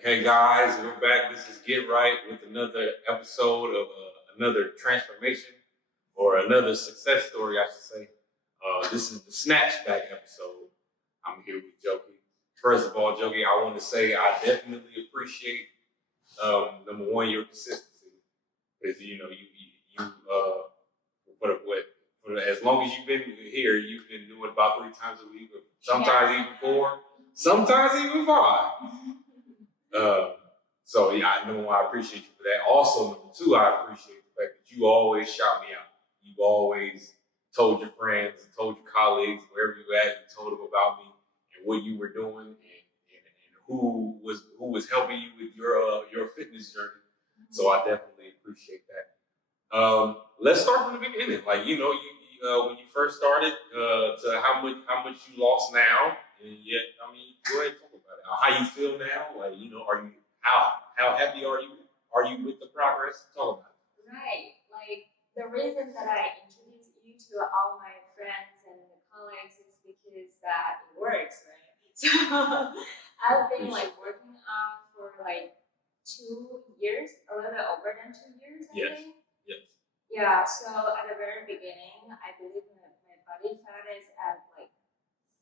Okay, guys, we're back. This is Get Right with another episode of another transformation or another success story, I should say. This is the Snatched By episode. I'm here with Jokey. First of all, Jokey, I want to say I definitely appreciate number one, your consistency, because you for as long as you've been here, you've been doing about 3 times a week, or sometimes even 4, sometimes even 5. So yeah, I appreciate you for that. Also, number 2, I appreciate the fact that you always shout me out. You've always told your friends, told your colleagues, wherever you at, you told them about me and what you were doing and who was helping you with your fitness journey. So I definitely appreciate that. Let's start from the beginning. Like you when you first started, to how much you lost now, and yet go ahead and talk about it. How you feel now? Like are you how happy are you? Are you with the progress? Talk about it. Right. Like the reason that I introduced you to all my friends and colleagues is because that it works, right? So I've been like working out for like 2 years, a little bit over than 2 years, I think. Yes. Yeah, so at the very beginning, I believe my body fat is at like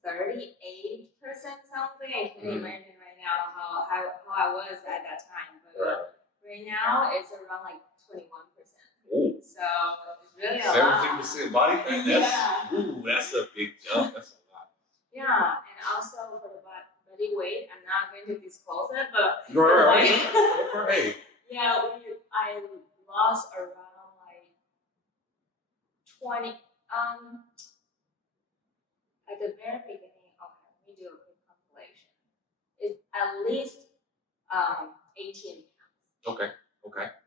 38% something. I can't imagine right now how I was at that time. But right now, it's around like 21%. Ooh. So it's really a lot. 17% body fat? That's a big jump. That's a lot. Yeah, and also for the body weight, I'm not going to disclose it, but right. Yeah, I lost around like 20. At the very beginning, okay, let me do a quick calculation. It's at least 18 pounds. Okay.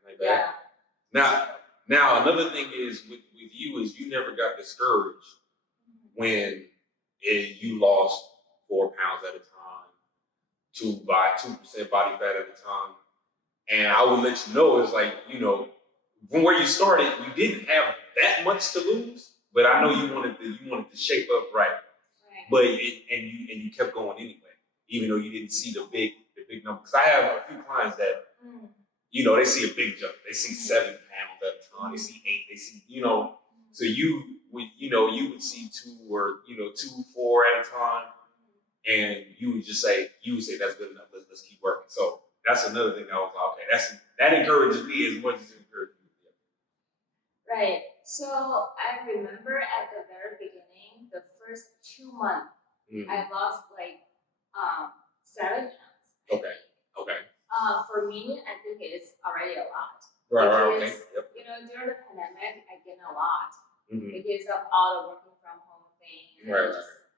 Like that. Yeah. Now another thing is with you is you never got discouraged when you lost 4 pounds at a time, 2% body fat at a time. And I would let you know, it's like, from where you started, you didn't have that much to lose, but I know you wanted to shape up right. But you kept going anyway, even though you didn't see the big number. Because I have a few clients that they see a big jump. They see 7 pounds at a time. They see 8. They see So you would see 2 or 2, 4 at a time, and you would say that's good enough. Let's keep working. So that's another thing that I was like, okay, that encourages me as much as it encourages you. Right. So I remember at the very beginning, the first 2 months, I lost like 7 pounds. Okay. For me, I think it's already a lot. Right. Because, Okay. Yep. During the pandemic, I gained a lot because of all the working from home thing. Right.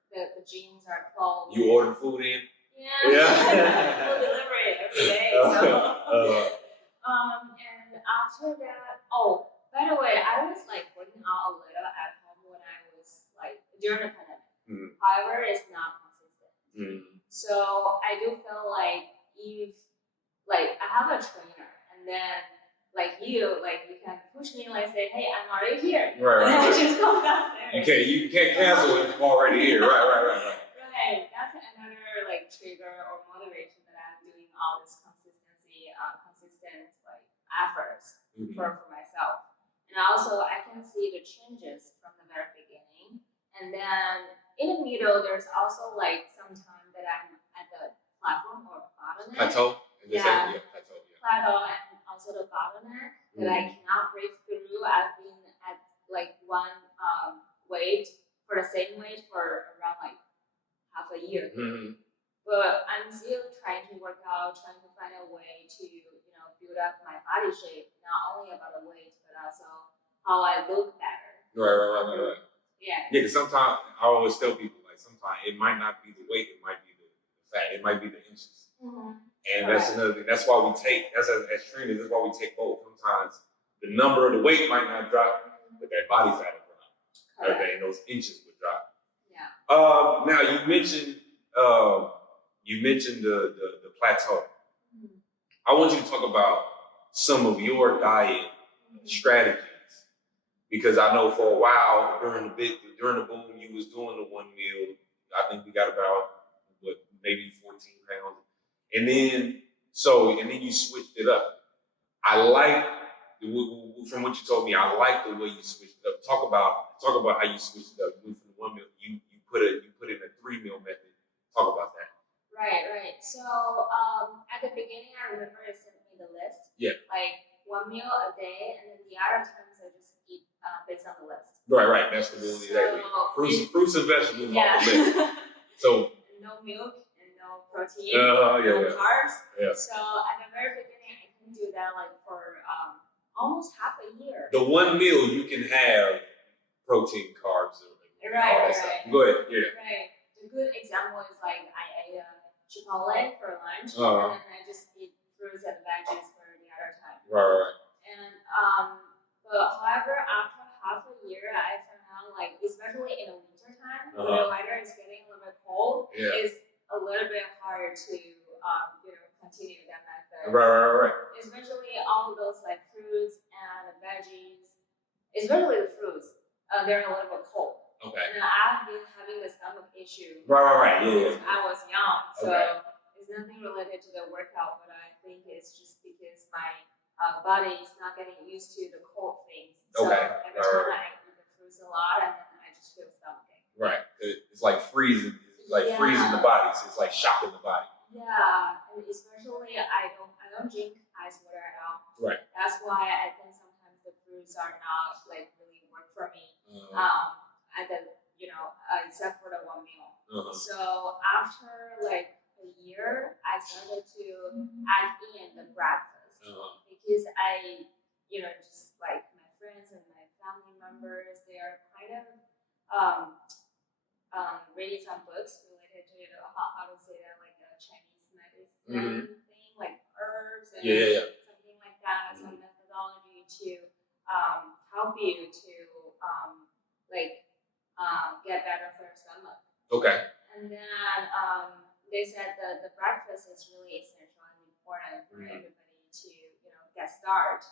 The gyms are closed. You order food in? Yeah. Food delivery every day. And after that, by the way, I was like working out a little at home when I was like during the pandemic. However, it's not consistent. So I do feel like if I have a trainer and then you can push me say, hey, I'm already here. Right. And I just go downstairs. You can't cancel it if I'm already here. Right. Right. That's another trigger or motivation that I'm doing all this consistent efforts for myself. And also I can see the changes from the very beginning. And then in the middle, there's also some time that I'm at the platform or bottleneck. Plateau. Plateau and also the bottleneck that I cannot break through. I've been at one weight for the same weight for around half a year. But I'm still trying to work out, trying to find a way to build up my body shape, not only about the weight but also how I look better. Right. Yeah. Because sometimes I always tell people sometimes it might not be the weight, it might be the fat, it might be the inches. And that's another thing. That's why we take, as trainers, that's why we take both. Sometimes the number of the weight might not drop, but that body fat will drop. Okay, and those inches would drop. Yeah. Now you mentioned the plateau. I want you to talk about some of your diet strategies, because I know for a while during the boom you was doing the 1 meal. I think we got about maybe 14 pounds. And then So, and then you switched it up. I like, from what you told me, I like the way you switched it up. Talk about how you switched it up. You went from the 1 meal, you put in a 3 meal method. Talk about that. Right. So at the beginning, I remember it sent me the list. Yeah. Like 1 meal a day, and then the other times I just eat based on the list. Right. That's the rule. Exactly. Fruits and vegetables off the list. So no milk and no protein, no carbs. Yeah. So at the very beginning, I can do that like for almost half a year. The 1 meal you can have protein, carbs, and all that stuff. Go ahead. Yeah. Right. A good example is like I ate Chipotle for lunch, and then I just eat fruits and veggies for the other time. Right. And but however, after half a year, I found out like especially in the winter time, when the weather is getting a little bit cold, it's a little bit harder to continue that method. Right. Especially all those like fruits and veggies, especially the fruits, they're a little bit cold. Okay. And I've been having the stomach issue right. since I was young. So it's nothing related to the workout, but I think it's just because my body is not getting used to the cold things. So every time I eat the fruits a lot, and then I just feel stomachache. Right. It's like freezing. It's like freezing the body. So it's like shocking the body. Yeah, and especially I don't drink ice water at all. Right. That's why I think sometimes the fruits are not like really work for me. At the except for the 1 meal. So after like a year, I started to add in the breakfast because I just like my friends and my family members, they are kind of reading some books related to how to say that, like a Chinese medicine thing, like herbs and something like that, some methodology to help you to get better for your stomach. Okay. And then they said that the breakfast is really essential and important for everybody to get started.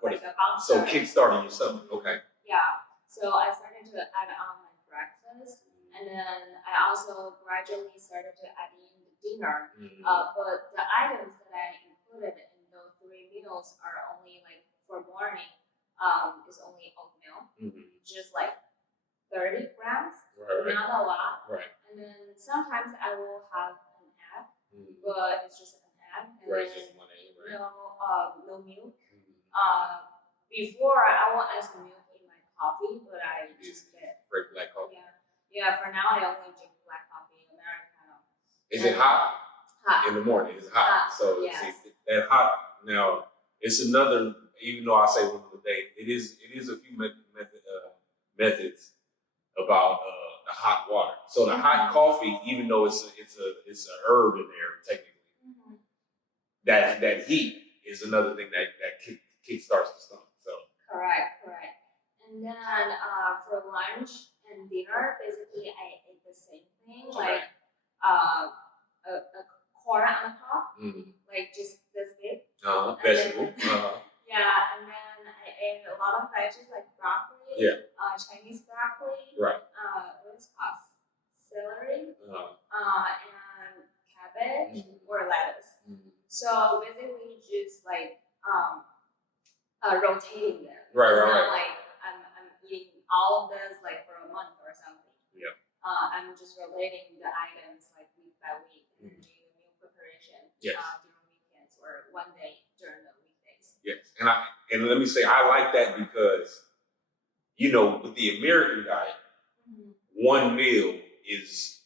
Like a bounce. So kickstarting your stomach. Okay. Yeah. So I started to add on my breakfast. And then I also gradually started to add in the dinner. But the items that I included in those 3 meals are only like for morning, is only oatmeal, just like 30 grams, not a lot. Right. And then sometimes I will have an egg, but it's just an egg. And right, just 1 egg, right. No milk. Before I will add some milk in my coffee, but I just get black coffee. Yeah, for now I only drink black coffee, Americano. Is it hot? Hot. In the morning, it's hot. So see, that hot, now, it's another, even though I say 1 of the day, it is a few methods about the hot water. So the hot coffee, even though it's a herb in there technically, that heat is another thing that kickstarts the stomach. So correct. And then for lunch and dinner, basically I ate the same thing, like a corn on the top, like just this big. Vegetable. Yeah, and then I ate a lot of veggies like broccoli. Chinese broccoli. Right. What is it called? Celery. And cabbage or lettuce. So basically just like rotating them. Right. Not like I'm eating all of this like for a month or something. Yeah. I'm just rotating the items like week by week and doing the meal preparation during weekends or 1 day during the weekdays. Yes, and let me say I like that because with the American diet, 1 meal is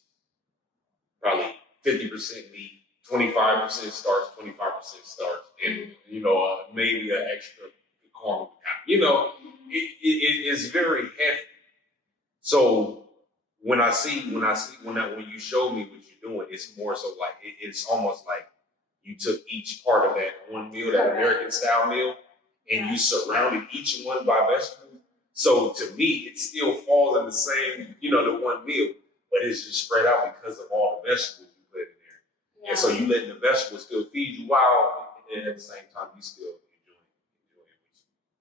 probably 50% meat, 25% starch, 25% starch, and maybe an extra corn. It's very hefty. So when you show me what you're doing, it's more so like it's almost like you took each part of that 1 meal, that American style meal, and you surrounded each one by vegetables. So to me, it still falls in the same, the 1 meal, but it's just spread out because of all the vegetables you put in there. Yeah. And so you letting the vegetables still feed you while, and at the same time, you still enjoy it.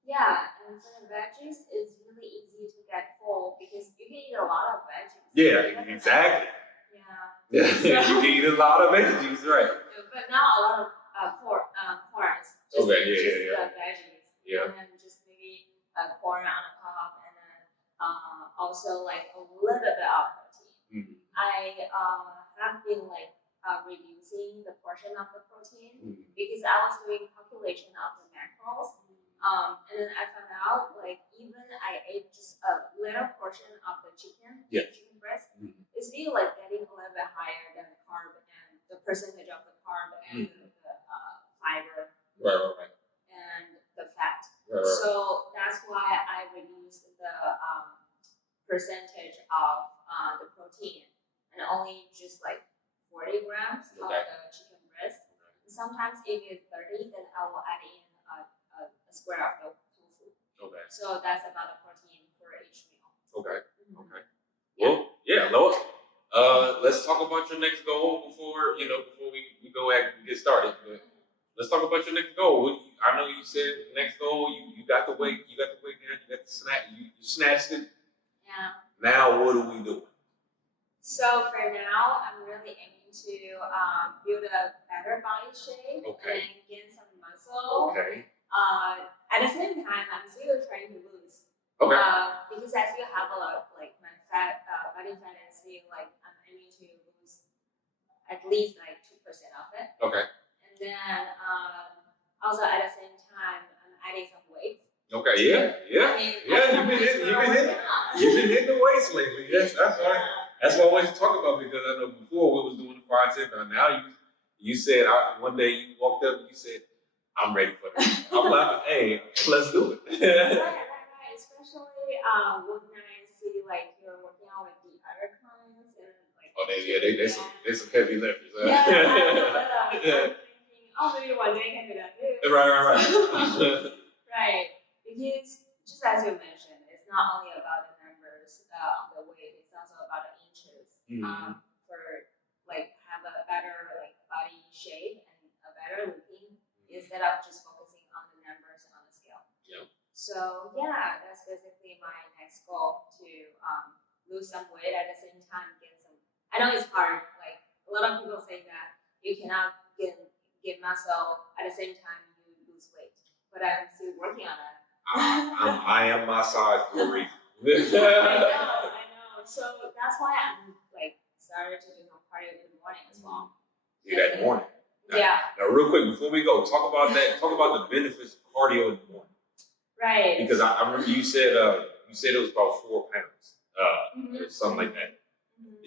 Yeah, and for the veggies, it's really easy to get full because you can eat a lot of veggies. Yeah, exactly. Yeah. So, you can eat a lot of veggies, right? But not a lot of Okay, just yeah. the veggies. Yeah. And then just maybe corn on the top, and then also like a little bit of protein. Mm-hmm. I have been like reducing the portion of the protein Mm-hmm. because I was doing calculation of the macros. And then I found out like even I ate just a little portion of the chicken, chicken breast, it's still like getting a little bit higher than the carb and the percentage of the carb and the fiber and the fat. So that's why I reduced the percentage of the protein and only just like 40 grams of the chicken breast. Sometimes if it's 30, then I will add in a square of the tofu. Okay. So that's about the protein for each meal. Okay. Okay. Well, yeah, Lois. Let's talk about your next goal before we go ahead and get started. But let's talk about your next goal. I know you said next goal. You got the weight. You got the weight down. You got the snack. You snatched it. Yeah. Now what are we doing? So for now, I'm really aiming to build a better body shape and gain some muscle. Okay. At the same time, I'm still trying to lose. Okay. Because I still have a lot of like my body fat is still like I'm aiming to lose at least like 2% of it. Okay. And then also at the same time, I'm adding some weight. Okay. Yeah. You've been hitting the weights lately. Yes, that's right. That's what I wanted to talk about because I know before we was doing the 5-10, but now you said one day you walked up and you said, I'm ready for this. I'm like, hey, let's do it. Right. Especially when I see like you're working out with the other clients and like they some heavy lifters. Yeah. I'm thinking, maybe one day I can do that too. Right. Right. Because just as you mentioned, it's not only about the numbers of the weight, it's also about the inches. For like have a better like body shape and a better looking instead of just focusing on the numbers on the scale. Yep. So yeah, that's basically my next goal to lose some weight at the same time get some. I know it's hard. Like a lot of people say that you cannot get muscle at the same time you lose weight, but I'm still working on it. I am my size for a reason. I know. So that's why I'm like started to do some cardio in the morning as well. Yeah, that morning. Now, real quick before we go, talk about that. Talk about the benefits of cardio in the morning. Right. Because I remember you said it was about 4 pounds, or something like that.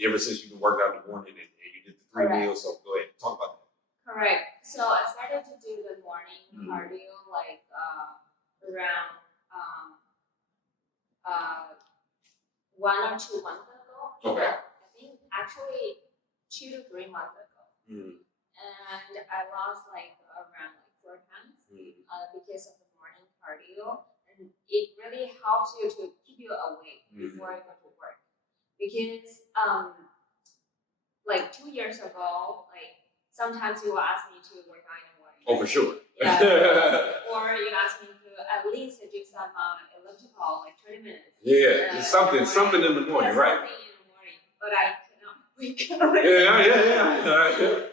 Ever since you've been working out in the morning and you did the 3 meals, so go ahead, talk about that. Correct. So I started to do the morning cardio like around 1 or 2 months ago. Okay. I think actually 2 to 3 months ago. And I lost like around like 4 pounds because of the morning cardio, and it really helps you to keep you awake before you go to work. Because like 2 years ago, like sometimes you will ask me to work out in the morning. Oh, for sure. Yeah. Or you ask me to at least do some elliptical, like 20 minutes. Yeah, something in the morning, right? Something in the morning, but I cannot wake up. Yeah.